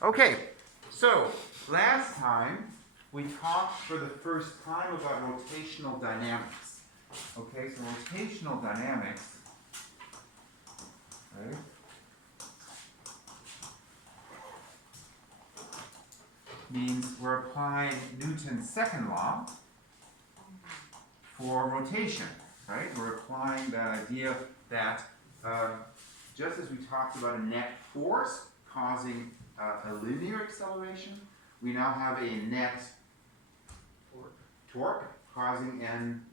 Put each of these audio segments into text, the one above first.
Okay, so last time we talked for the first time about rotational dynamics. Okay, so rotational dynamics, right, means we're applying Newton's second law for rotation, right? We're applying that idea that just as we talked about a net force causing a linear acceleration, we now have a net torque causing an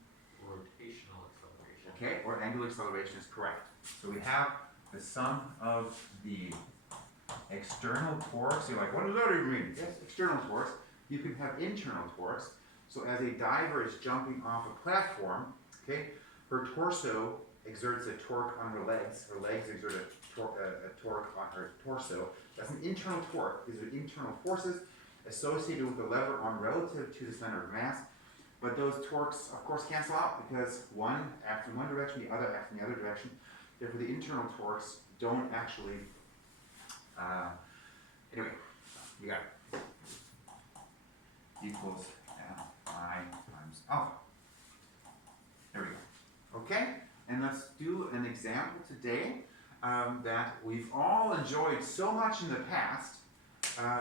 rotational acceleration. Okay, or angular acceleration is correct. So we have the sum of the external torques. You're like, what does that even mean? Yes, external torques. You can have internal torques. So as a diver is jumping off a platform, okay, her torso exerts a torque on her legs. Her legs exert a torque on her torso. That's an internal torque. These are internal forces associated with the lever arm relative to the center of mass. But those torques, of course, cancel out because one acts in one direction, the other acts in the other direction. Therefore, the internal torques don't actually. Anyway, you got it. Equals I times alpha. There we go. Okay, and let's do an example today that we've all enjoyed so much in the past,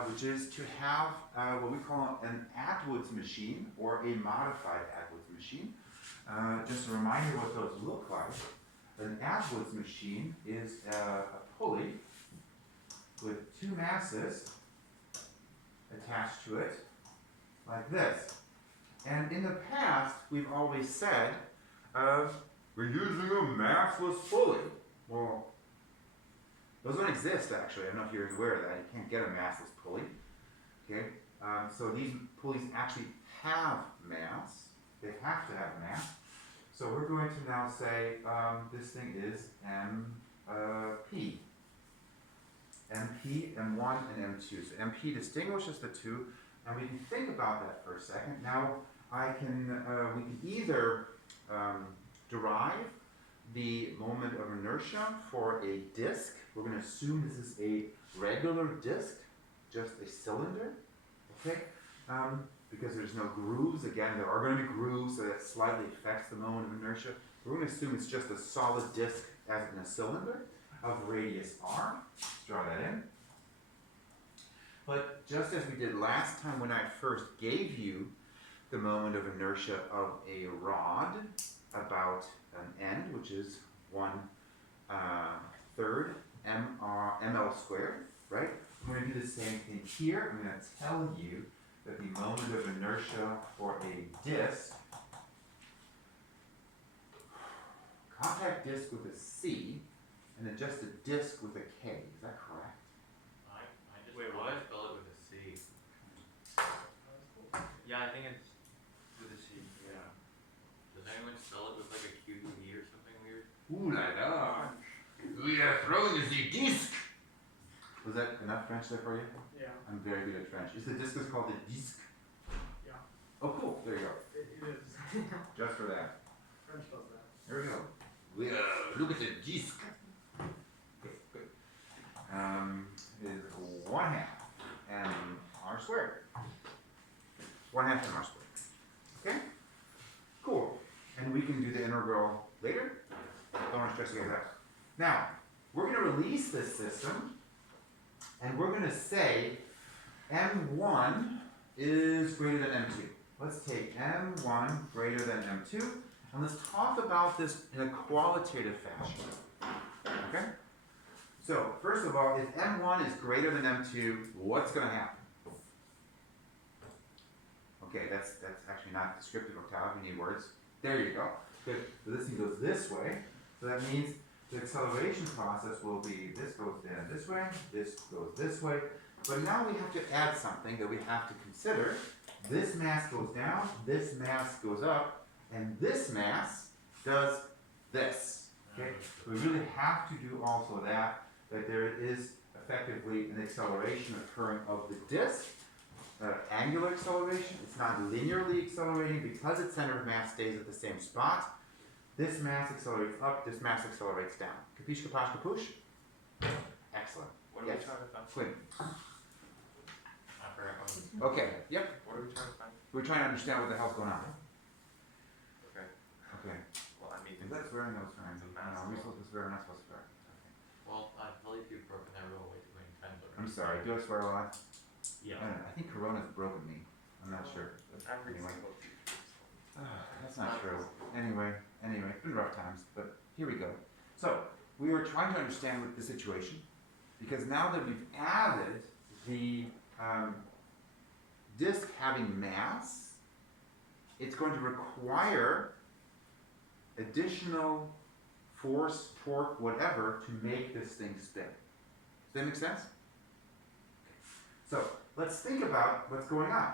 which is to have what we call an Atwood's machine or a modified Atwood's machine. Just a reminder what those look like. An Atwood's machine is a pulley with two masses attached to it like this. And in the past, we've always said, we're using a massless pulley. Well, those don't exist, actually. I don't know if you're aware of that. You can't get a massless pulley. Okay, so these pulleys actually have mass. They have to have mass. So we're going to now say this thing is MP. MP, M1, and M2. So MP distinguishes the two, and we can think about that for a second. Now, we can either derive the moment of inertia for a disk. We're going to assume this is a regular disk, just a cylinder, okay? Because there's no grooves. Again, there are going to be grooves, so that slightly affects the moment of inertia. We're going to assume it's just a solid disk as in a cylinder of radius r. Let's draw that in. But just as we did last time when I first gave you the moment of inertia of a rod about an end, which is 1/3 ml squared, right? I'm going to do the same thing here. I'm going to tell you that the moment of inertia for a disk, compact disk with a C, and then just a disk with a K. Is that correct? I just want to spell it with a C. Yeah, I think it's with a C. Yeah. Does anyone spell it with like a QE or something weird? Ooh la la! We are throwing the disk! Was that enough French there for you? Yeah. I'm very good at French. Is the disk is called the disque? Yeah. Oh, cool. There you go. It is. Just for that. French does that. There we go. Look at the disc. Good, good. Is 1/2 mr squared. 1/2 mr squared. Okay? Cool. And we can do the integral later. Don't want to stress you guys out. Now, we're going to release this system, and we're going to say M1 is greater than M2. Let's take M1 greater than M2, and let's talk about this in a qualitative fashion. Okay? So, first of all, if M1 is greater than M2, what's going to happen? Okay, that's actually not descriptive vocabulary, we need words. There you go. Good. So this thing goes this way. So that means the acceleration process will be this goes down this way, this goes this way. But now we have to add something that we have to consider. This mass goes down, this mass goes up, and this mass does this. Okay? We really have to do also that there is effectively an acceleration occurring of the disk. Angular acceleration, it's not linearly accelerating because its center of mass stays at the same spot. This mass accelerates up, this mass accelerates down. Capiche, capache, capuche? Excellent. What are we talking about? Quinn. Okay, yep. What are we trying to find? We're trying to understand what the hell's going on. Okay. Okay. Well, I mean, Is that swearing? No swearing. It's a No, mass are we law. supposed to swear? We're not supposed to swear. Okay. well, I believe you've broken that rule way too many times already. I'm sorry. Do I swear a lot? Yeah. I don't know. I think Corona's broken me. I'm not sure. Every Anyway. single teacher. That's not true. Anyway, it's been rough times, but here we go. So, we were trying to understand what the situation, because now that we've added the disk having mass, it's going to require additional force, torque, whatever, to make this thing spin. Does that make sense? So, let's think about what's going on.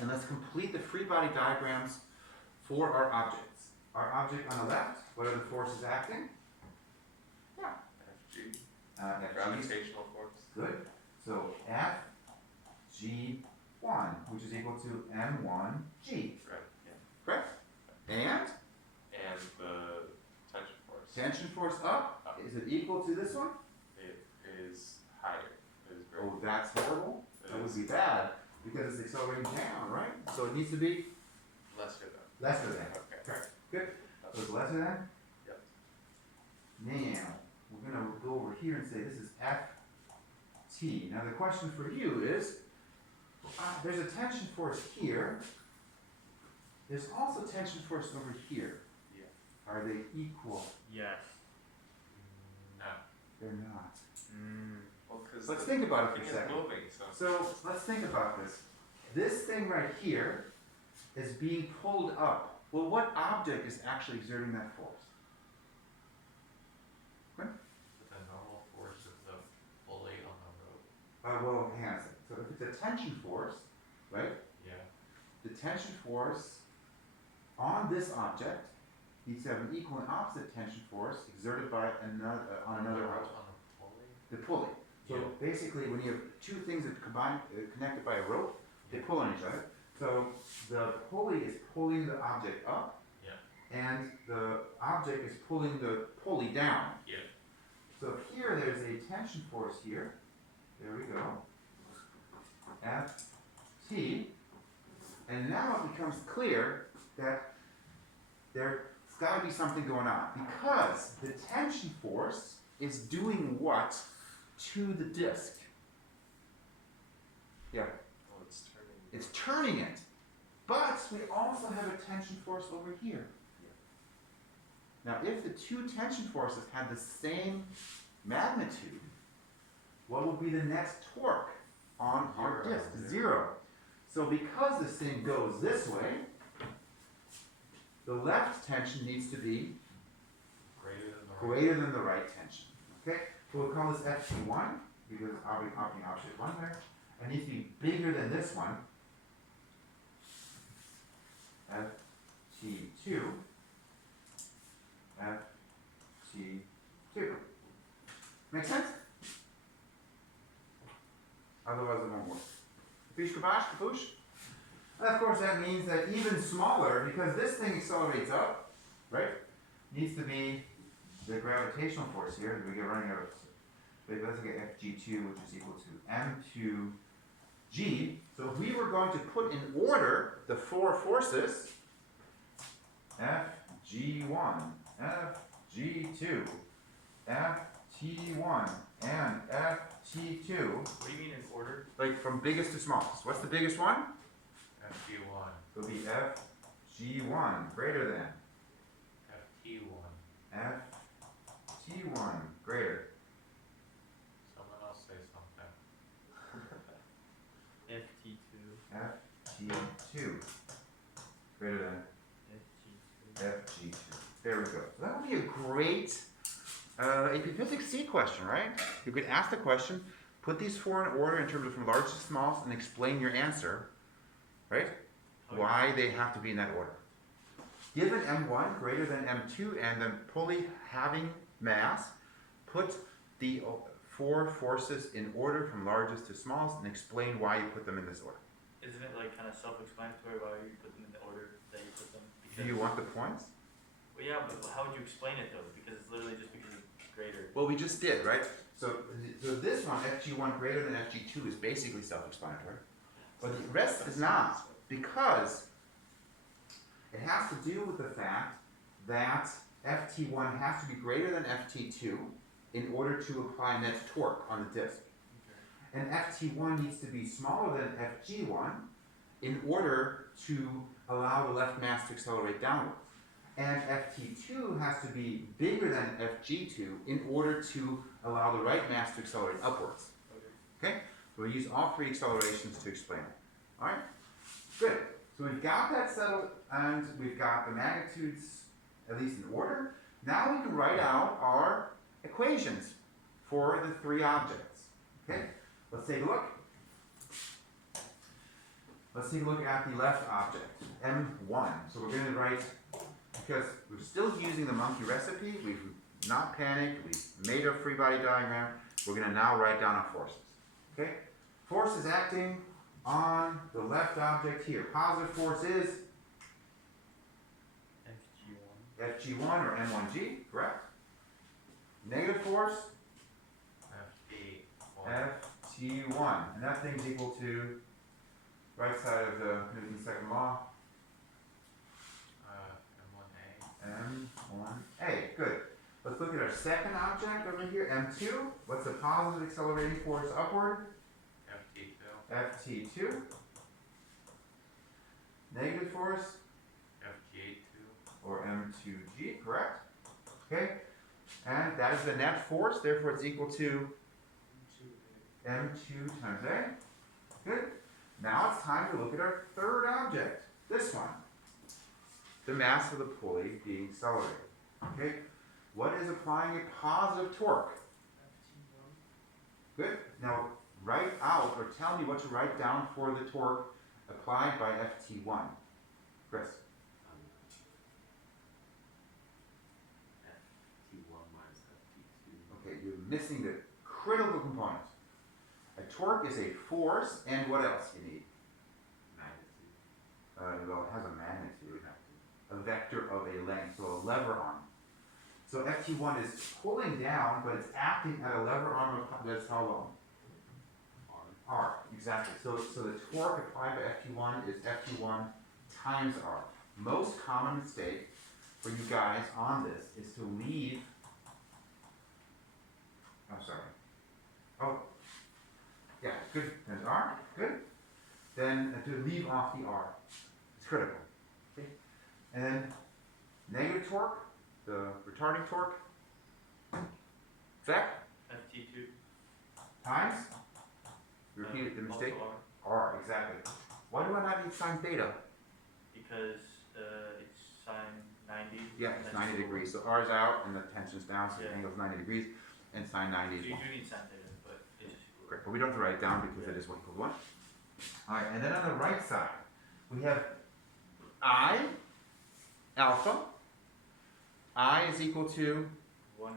And let's complete the free body diagrams for our objects. Our object on the left, what are the forces acting? Yeah. FG. FG. Gravitational force. Good. So FG1, which is equal to M1G. Right. Yeah. Correct? And And the tension force. tension force up, is it equal to this one? It is higher. It is greater. Oh, that's horrible. It That would is be bad, because it's accelerating down, right? So it needs to be lesser than. lesser than. Okay. Correct. Good. So it's lesser than? Yep. Now, we're going to go over here and say this is Ft. Now the question for you is, there's a tension force here. There's also tension force over here. Yeah. Are they equal? Yes. No. They're not. Well, because Let's think about it thing for is a second. moving, so. So let's think about this. This thing right here is being pulled up. Well, what object is actually exerting that force? The normal force of the pulley on the rope. Well, hang on a second. So if it's a tension force, right? Yeah. The tension force on this object needs to have an equal and opposite tension force exerted by another on another rope object. on the pulley. The pulley. So Yeah. basically, when you have two things that combine connected by a rope, they pull on each other. So the pulley is pulling the object up, Yeah. and the object is pulling the pulley down. Yeah. So here there's a tension force here. There we go. Ft. And now it becomes clear that there's got to be something going on, because the tension force is doing what to the disk? Yeah, Oh, it's turning. it's turning it. But we also have a tension force over here. Now, if the two tension forces had the same magnitude, what would be the next torque on our Zero. disk? Zero. So because this thing goes this way, the left tension needs to be greater than the right tension. Okay? So we'll call this FG1, because I'll be copying opposite one there. It needs to be bigger than this one. FG2. FG2. Make sense? Otherwise it won't work. Capiche, kabosh, kaboosh? And of course that means that even smaller, because this thing accelerates up, right? Needs to be the gravitational force here. We get running out of. Wait, let's get Fg2, which is equal to m2g. So if we were going to put in order the four forces, Fg1, Fg2, Ft1, and Ft2. What do you mean in order? Like from biggest to smallest. What's the biggest one? FG1. It'll be Fg1 greater than FT1. Ft1 greater. Someone else say something. FT2. Ft2 greater than FG2. Fg2. There we go. So that would be a great AP Physics C question, right? You could ask the question, put these four in order in terms of from largest to smallest, and explain your answer, right? Why they have to be in that order. Given M1 greater than M2 and the pulley having mass, put the four forces in order from largest to smallest and explain why you put them in this order. Isn't it like kind of self-explanatory why you put them in the order that you put them? Do you want the points? Well, yeah, but how would you explain it though? Because it's literally just because it's greater. Well, we just did, right? So this one, Fg1 greater than Fg2, is basically self-explanatory. but the rest is not, because it has to do with the fact that Ft1 has to be greater than Ft2 in order to apply net torque on the disk. And Ft1 needs to be smaller than Fg1 in order to allow the left mass to accelerate downwards. And Ft2 has to be bigger than Fg2 in order to allow the right mass to accelerate upwards. Okay? So we'll use all three accelerations to explain it. Alright? Good. So we've got that settled, and we've got the magnitudes at least in order. Now we can write out our equations for the three objects. Okay? Let's take a look. Let's take a look at the left object, M1. So we're going to write, because we're still using the monkey recipe, we've not panicked, we've made our free body diagram, we're going to now write down our forces. Okay? Force is acting on the left object here. Positive force is Fg1 or M1G, correct? Negative force? Ft1. And that thing's equal to right side of the Newton's second law. M1A. Good. Let's look at our second object over here, M2. What's the positive accelerating force upward? Ft2. Negative force? Or M2G, correct? Okay. And that is the net force, therefore it's equal to M2 times A. Good. Now it's time to look at our third object, this one. The mass of the pulley being accelerated. Okay. What is applying a positive torque? Good. Now write out, or tell me what to write down for the torque applied by Ft1. Chris. Okay, you're missing the critical component. A torque is a force, and what else you need? Magnitude. Well, it has a magnitude. A vector of a length, so a lever arm. So Ft1 is pulling down, but it's acting at a lever arm of, that's how long? R. Exactly. So the torque applied by Ft1 is Ft1 times R. Most common mistake for you guys on this is to leave. Oh, sorry. Oh, yeah, good. There's R. Good. Then to leave off the R. It's critical. Okay. And then negative torque, the retarding torque. Zach? Ft2 Times? Repeat the mistake? R, exactly. Why do I not need sine theta? Because it's sine 90. Yeah, it's 90 degrees. So R is out and the tension's down, so the angle's 90 degrees, and sine 90 is So you 1. do need sine theta, but it's just equal. Great, but we don't have to write it down because it is 1 equals 1. Alright, and then on the right side, we have I, alpha. I is equal to 1/2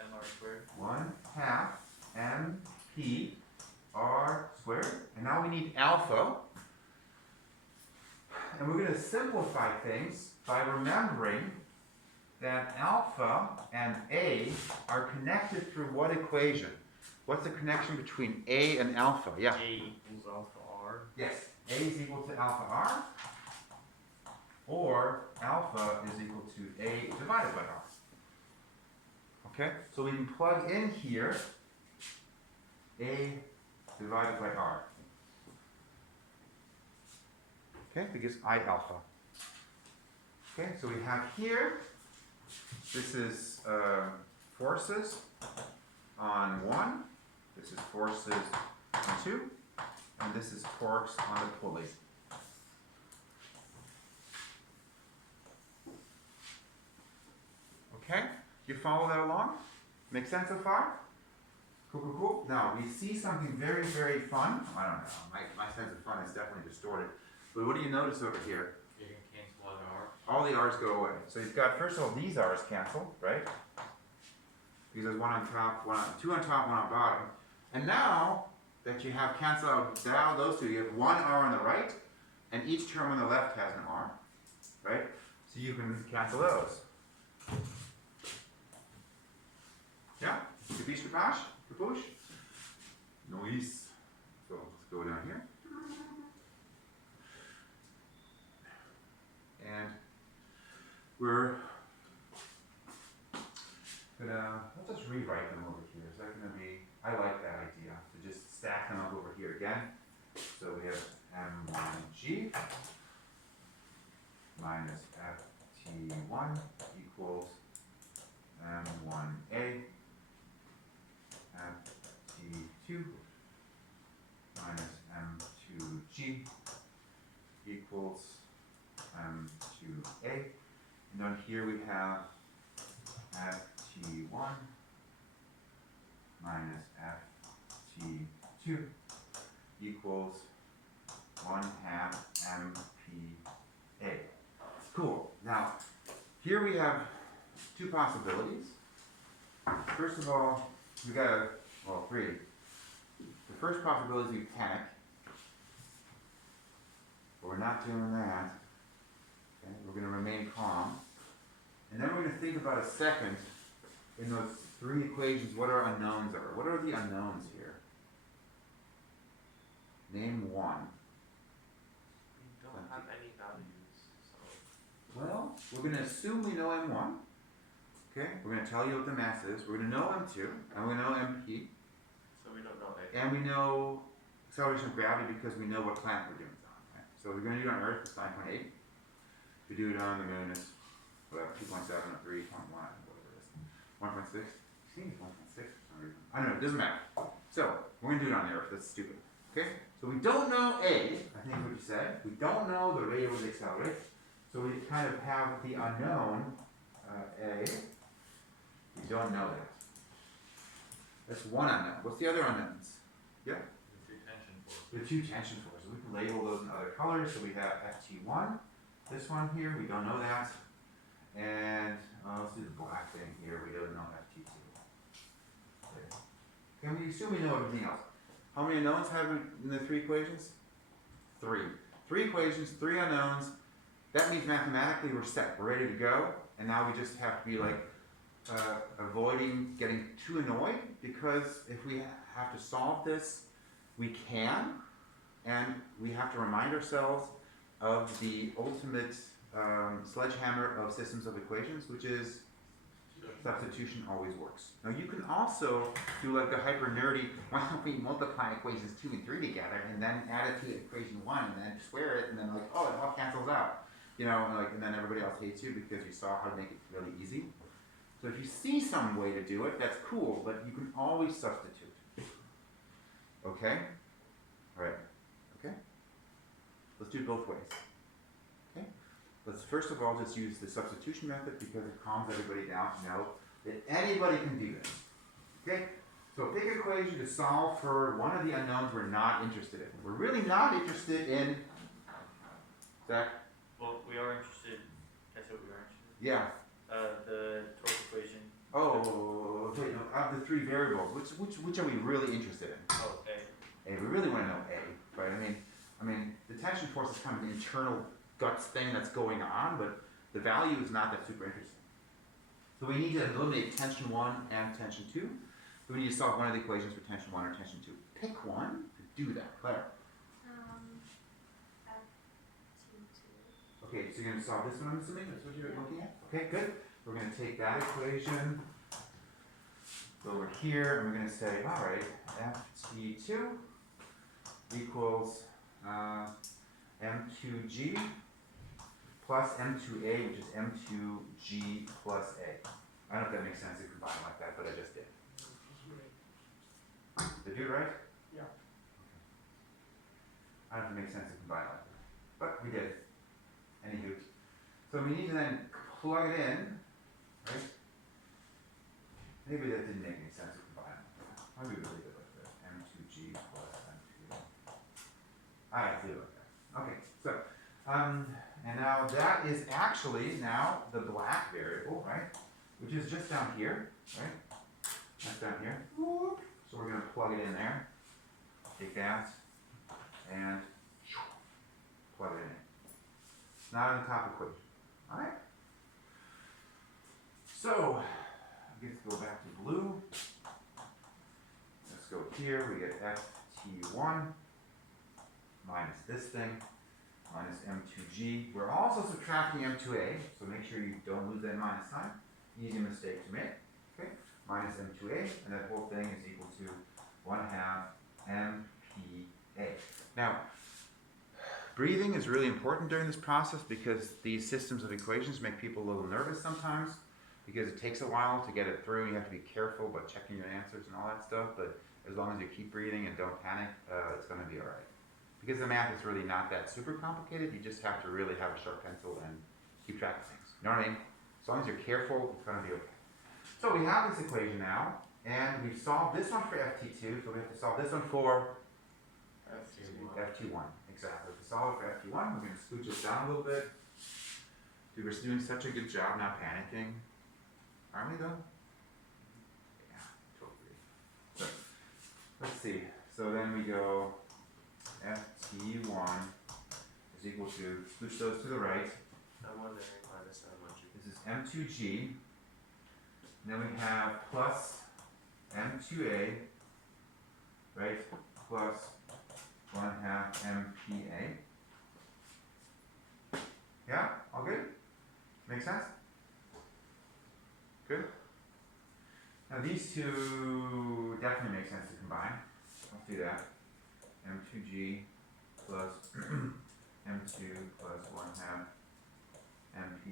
mr squared. 1/2 mp r squared. And now we need alpha. And we're going to simplify things by remembering that alpha and A are connected through what equation? What's the connection between A and alpha? Yeah. A equals alpha r. Yes. A is equal to alpha r, or alpha is equal to A divided by r. Okay? So we can plug in here A divided by r. Okay? Because I alpha. Okay? So we have here, this is forces on 1, this is forces on 2, and this is torques on the pulley. Okay? You follow that along? Make sense so far? Cool. Now, we see something very, very fun. I don't know. My sense of fun is definitely distorted. But what do you notice over here? You can cancel out R. All the R's go away. So you've got, first of all, these R's cancel, right? Because there's one on top, two on top, one on bottom. And now that you have canceled out down those two, you have one R on the right, and each term on the left has an R, right? So you can cancel those. Yeah? Capiche, capache? Capuche? Nice. So let's go down here. again. So we have M1G minus FT1 equals M1A FT2 minus M2G equals M2A. And down here we have FT1 minus FT2 equals 1/2 MPA. Cool. Now, here we have two possibilities. First of all, we got three. The first possibility is we panic, but we're not doing that. Okay? We're going to remain calm. And then we're going to think about a second in those three equations what our unknowns are. What are the unknowns here? Name one. We don't have any values, so. Well, we're going to assume we know M1. Okay, we're going to tell you what the mass is. We're going to know M2, and we know MP. So we don't know A. And we know acceleration of gravity because we know what planet we're doing it on. Right? So we're going to do it on Earth, it's 9.8. If we do it on the Moon, it's whatever, 2.7 or 3.1, whatever it is. 1.6? I think it's 1.6 for some reason. I don't know, it doesn't matter. So, we're going to do it on the Earth, that's stupid. Okay? So we don't know A, I think what you said. We don't know the rate at which it accelerates. So we kind of have the unknown, A. We don't know that. That's one unknown. What's the other unknowns? Yeah? The two tension forces. The two tension forces. We can label those in other colors. So we have FT1. This one here, we don't know that. And let's do the black thing here. We don't know FT2. Okay. Can we assume we know everything else? How many unknowns have we in the three equations? Three. Three equations, three unknowns. That means mathematically we're set. We're ready to go. And now we just have to be like avoiding getting too annoyed, because if we have to solve this, we can. And we have to remind ourselves of the ultimate sledgehammer of systems of equations, which is substitution always works. Now you can also do like the hyper nerdy, why don't we multiply equations 2 and 3 together and then add it to equation 1 and then square it and then like, oh, it all cancels out. You know, and then everybody else hates you because you saw how to make it really easy. So if you see some way to do it, that's cool, but you can always substitute. Okay? All right. Okay? Let's do it both ways. Okay? Let's first of all just use the substitution method because it calms everybody down to know that anybody can do this. Okay? So pick an equation to solve for one of the unknowns we're not interested in. We're really not interested in, Zach? Well, we are interested, can I say what we are interested in? Yeah. The torque equation. Oh, wait, no, of the three variables, which are we really interested in? Oh, A. A, we really want to know A, right? I mean, the tension force is kind of an internal guts thing that's going on, but the value is not that super interesting. So we need to eliminate tension 1 and tension 2. So we need to solve one of the equations for tension 1 or tension 2. Pick one to do that, Claire. Okay, so you're going to solve this one, I'm assuming? That's what you're looking at? Okay, good. We're going to take that equation, go over here, and we're going to say, all right, FT2 equals M2G plus M2A, which is M2G plus A. I don't know if that makes sense to combine like that, but I just did. Did I do it right? Yeah. Okay. I don't know if it makes sense to combine like that, but we did. Anywho, so we need to then plug it in, right? Maybe that didn't make any sense to combine. Maybe we leave it like this, M2G plus M2A. I do it like that. Okay, so, and now that is actually now the black variable, right? Which is just down here, right? That's down here. So we're going to plug it in there. Take that and plug it in. Not in the top equation. Alright? So, I guess go back to blue. Let's go here. We get FT1 minus this thing minus M2G. We're also subtracting M2A, so make sure you don't lose that minus sign. Easy mistake to make. Okay? Minus M2A, and that whole thing is equal to 1/2 MPA. breathing is really important during this process because these systems of equations make people a little nervous sometimes because it takes a while to get it through. You have to be careful about checking your answers and all that stuff, but as long as you keep breathing and don't panic, it's going to be all right. Because the math is really not that super complicated, you just have to really have a sharp pencil and keep track of things. You know what I mean? As long as you're careful, it's going to be okay. So we have this equation now, and we've solved this one for ft2, so we have to solve this one for ft1. Exactly. To solve it for ft1, we're going to scooch it down a little bit. Dude, we're doing such a good job not panicking. Aren't we though? Yeah, totally. So, let's see. So then we go ft1 is equal to, scooch those to the right. M1 minus M1G. This is m2g. Then we have plus m2a, right, plus 1/2 mpa. Yeah, all good? Make sense? Good? Now these two definitely make sense to combine. Let's do that. m2g plus m2 plus 1/2 mp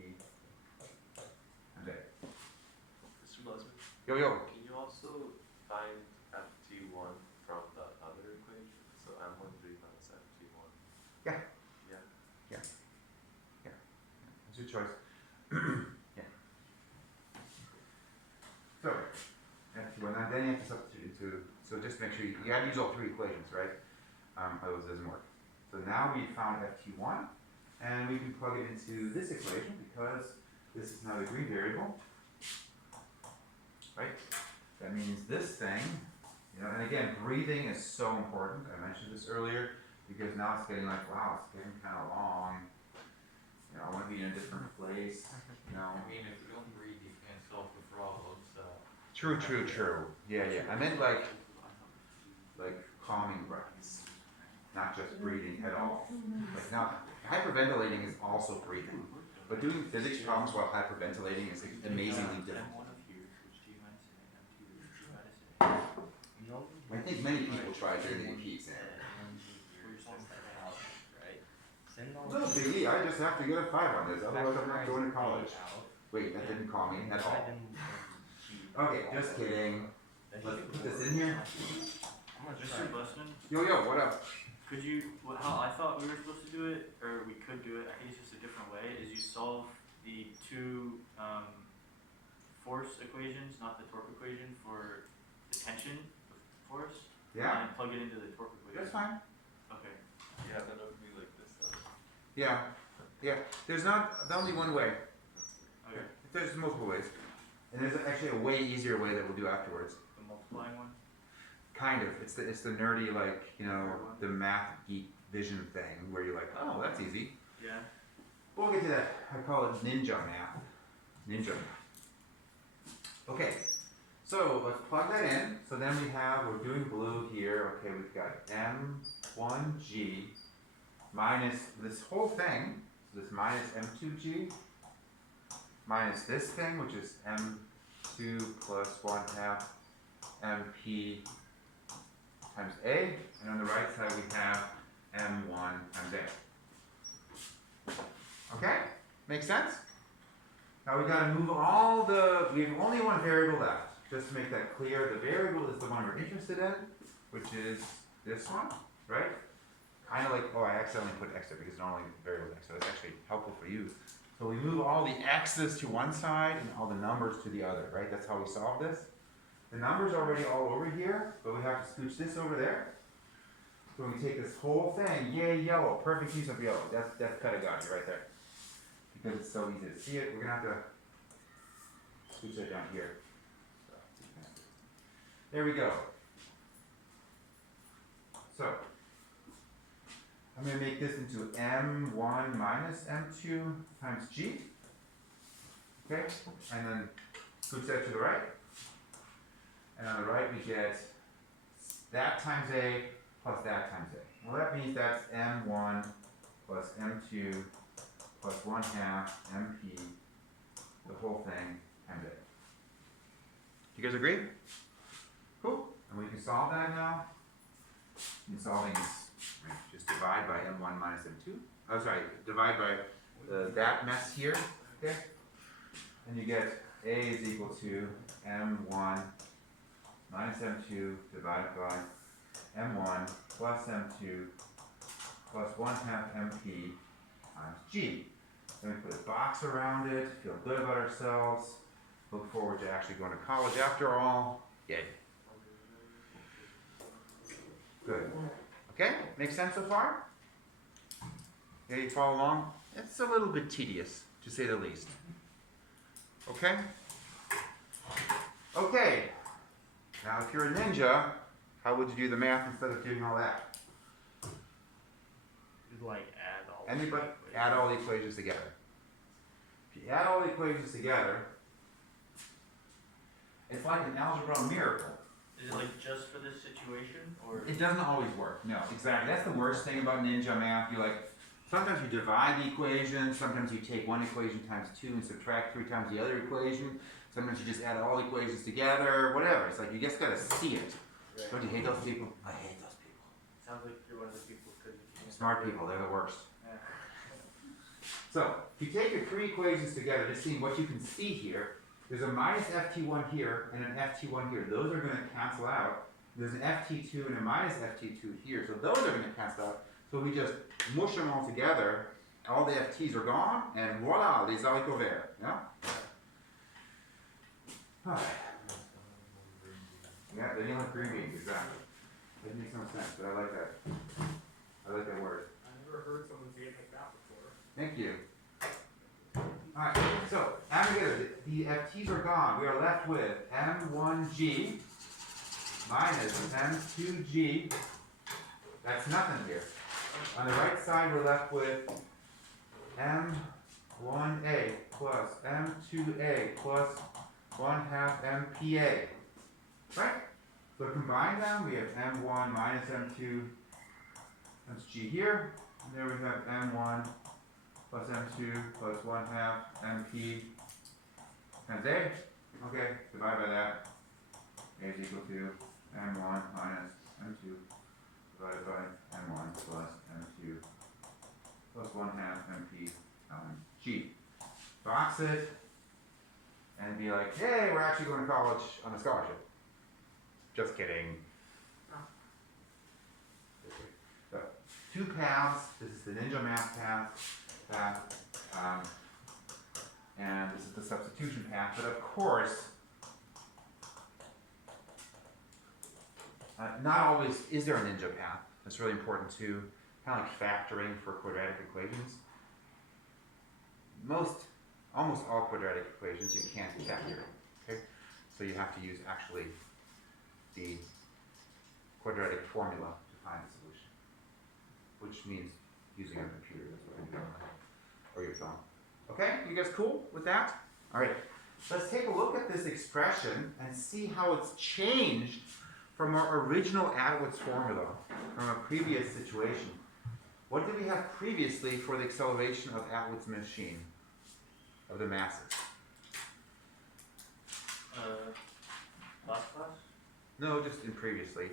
and a. Mr. Buzzard, Yo, yo. can you also find ft1 from the other equation? So m13 minus ft1. Yeah. Yeah. It's your choice. Yeah. So, ft1, and then you have to substitute into, so just make sure you gotta use all three equations, right? Otherwise it doesn't work. So now we found ft1, and we can plug it into this equation because this is now the green variable, right? That means this thing, you know, and again, breathing is so important. I mentioned this earlier because now it's getting like, wow, it's getting kind of long. You know, I want to be in a different place, you know. I mean, if you don't breathe, you can't solve the problem, so. True. Yeah. I meant like calming breaths, not just breathing at all. Like now, hyperventilating is also breathing, but doing physics problems while hyperventilating is amazingly difficult. I think many people try during the AP exam. No biggie, I just have to get a 5 on this, otherwise I'm not going to college. Wait, that didn't call me at all. Okay, just kidding. Let's put this in here. Mr. Busman, Yo, what up? could you, how I thought we were supposed to do it, or we could do it, I think it's just a different way, is you solve the two force equations, not the torque equation, for the tension of force. Yeah, And plug it into the torque equation. that's fine. Okay. Yeah, then it would be like this though. Yeah. There's not only one way. Okay. There's multiple ways. And there's actually a way easier way that we'll do afterwards. The multiplying one? Kind of. It's the nerdy, like, you know, the math geek vision thing where you're like, oh, that's easy. Yeah. We'll get to that. I call it ninja math. Ninja. Okay. So let's plug that in. So then we're doing blue here. Okay, we've got m1g minus this whole thing. So this minus m2g minus this thing, which is m2 plus 1/2 mp times a. And on the right side we have m1 times a. Okay? Makes sense? Now we got to move we have only one variable left. Just to make that clear, the variable is the one we're interested in, which is this one, right? Kind of like, I accidentally put x there because normally the variable is x, so it's actually helpful for you. So we move all the x's to one side and all the numbers to the other, right? That's how we solve this. The number's already all over here, but we have to scooch this over there. So we take this whole thing, yay, yellow, perfect use of yellow. That's pedagogy right there. Because it's so easy to see it, we're gonna have to scooch that down here. There we go. So, I'm going to make this into m1 minus m2 times g. Okay, and then scooch that to the right. And on the right we get that times a plus that times a. Well, that means that's m1 plus m2 plus 1/2 mp, the whole thing times a. You guys agree? Cool. And we can solve that now. And solving is just doing divide by m1 minus m2. Oh, sorry, divide by that mess here, okay? And you get a is equal to m1 minus m2 divided by m1 plus m2 plus 1/2 mp times g. Then we put a box around it, feel good about ourselves, look forward to actually going to college after all. Yay. Good. Okay, makes sense so far? Yeah, you follow along? It's a little bit tedious, to say the least. Okay? Okay. Now, if you're a ninja, how would you do the math instead of doing all that? Like add all. Anybody add all the equations together. If you add all the equations together, it's like an algebra miracle. Is it like just for this situation, or? It doesn't always work. No, exactly. That's the worst thing about ninja math. You like, sometimes you divide the equation, sometimes you take one equation times 2 and subtract 3 times the other equation. Sometimes you just add all equations together, whatever. It's like you just gotta see it. Right. Don't you hate those people? I hate those people. Sounds like you're one of the people because Smart people, they're the worst. Yeah. So, if you take your 3 equations together, just seeing what you can see here, there's a minus ft1 here and an ft1 here. Those are going to cancel out. There's an ft2 and a minus ft2 here. So those are going to cancel out. So we just mush them all together. All the ft's are gone, and voila, les haricots verts. Yeah? Alright. Yeah, they don't like green beans, exactly. That makes no sense, but I like that. I like that word. I never heard someone say it like that before. Thank you. Alright, so add together, the ft's are gone. We are left with m1g minus m2g. That's nothing here. On the right side, we're left with m1a plus m2a plus 1/2 mpa. Right? So combine them, we have m1 minus m2 times g here. And there we have m1 plus m2 plus 1/2 mp times a. Okay, divide by that. A is equal to m1 minus m2 divided by m1 plus m2 plus 1/2 mp times g. Box it and be like, hey, we're actually going to college on a scholarship. Just kidding. So, 2 paths. This is the ninja math path, and this is the substitution path. But of course, not always is there a ninja path. That's really important too. Kind of like factoring for quadratic equations. Almost all quadratic equations you can't factor. Okay, so you have to use actually the quadratic formula to find the solution, which means using a computer. That's what you're doing, or your phone. Okay, you guys cool with that? All right, let's take a look at this expression and see how it's changed from our original Atwood's formula from a previous situation. What did we have previously for the acceleration of Atwood's machine, of the masses? Last class? No, just in previously.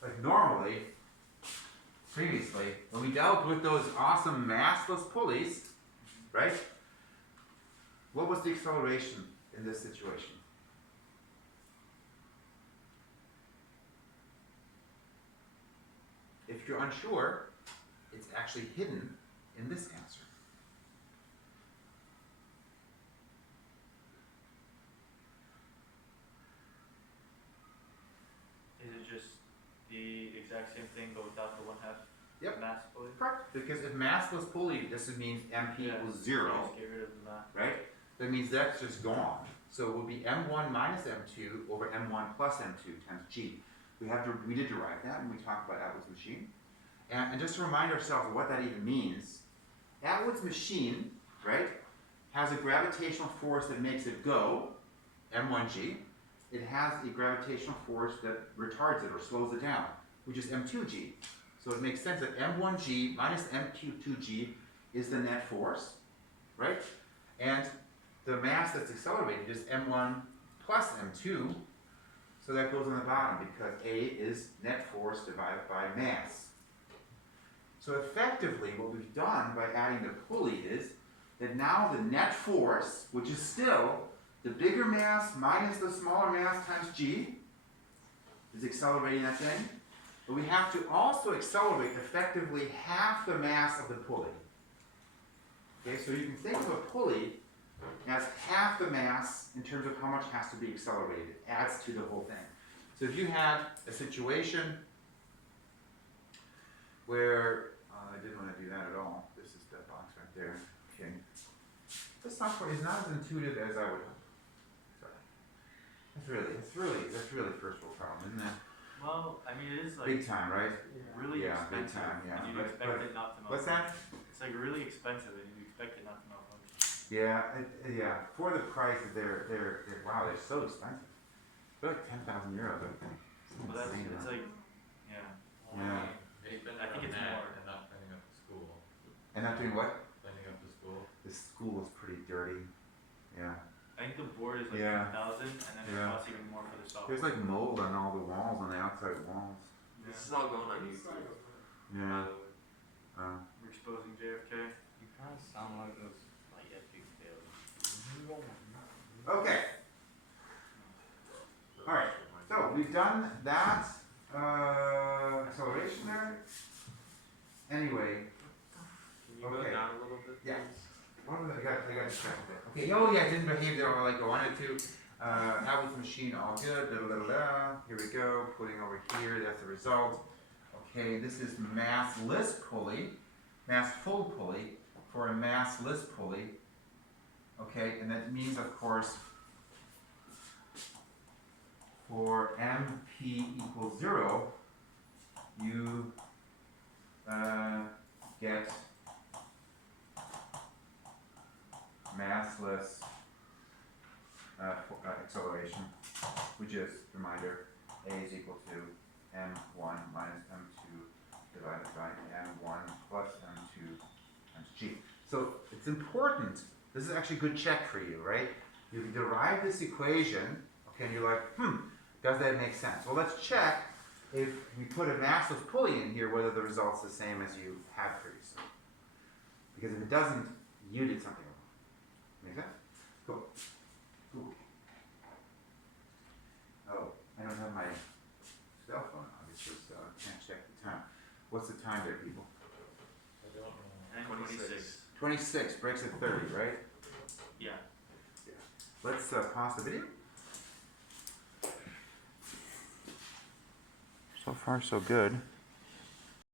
Like normally, previously, when we dealt with those awesome massless pulleys, right? What was the acceleration in this situation? If you're unsure, it's actually hidden in this answer. Is it just the exact same thing but without the 1/2 Yep. mass pulley? Correct. Because if massless pulley, this means MP equals 0, Just get rid of the mass. right? That means that's just gone. So it will be m1 minus m2 over m1 plus m2 times g. We did derive that when we talked about Atwood's machine. And just to remind ourselves of what that even means, Atwood's machine, right, has a gravitational force that makes it go, m1g. It has a gravitational force that retards it or slows it down, which is m2g. So it makes sense that m1g minus m2g is the net force, right? And the mass that's accelerated is m1 plus m2. So that goes on the bottom because A is net force divided by mass. So effectively, what we've done by adding the pulley is that now the net force, which is still the bigger mass minus the smaller mass times g, is accelerating that thing. But we have to also accelerate effectively half the mass of the pulley. Okay, so you can think of a pulley as half the mass in terms of how much has to be accelerated. It adds to the whole thing. So if you had a situation where, I didn't want to do that at all. This is the box right there. Okay. This software is not as intuitive as I would hope. Sorry. That's really first world problem, isn't it? Well, I mean, it is like Big time, right? really Yeah, big expensive, time, yeah. and you'd expect it not to malfunction. What's that? It's like really expensive, and you expect it not to malfunction. Yeah, yeah. For the price, they're wow, they're so expensive. They're like 10,000 euros, I think. Well, that's Insane, it's huh? like, yeah. Yeah. Maybe I think it's more. and not cleaning up the school. And not doing what? Cleaning up the school. The school is pretty dirty. Yeah. I think the board is like Yeah. 10,000, and then Yeah. it costs even more for the software. There's like mold on all the walls, on the outside walls. Yeah. This is all going on YouTube. Yeah. We're exposing JFK. You kind of sound like those like epic fails. Okay. All right. So we've done that acceleration there. Anyway. Can you Okay. go down a little bit? Yeah. please? What was it? I got distracted there. Okay. Oh yeah, I didn't behave there like I wanted to. Atwood's machine, all good. Da, da, da, da. Here we go. Putting over here. That's the result. Okay. This is massless pulley, massful pulley for a massless pulley. Okay, and that means, of course, for MP equals 0, you get massless acceleration, which is, reminder, A is equal to m1 minus m2 divided by m1 plus m2 times g. So it's important. This is actually a good check for you, right? You derive this equation, okay, and you're like, does that make sense? Well, let's check if we put a massless pulley in here, whether the result's the same as you had previously. Because if it doesn't, you did something wrong. Make sense? Cool. Cool. Oh, I don't have my cell phone, obviously, so I can't check the time. What's the time there, people? I don't know. 26. 26, breaks at 30, right? Yeah. Let's pause the video. So far, so good.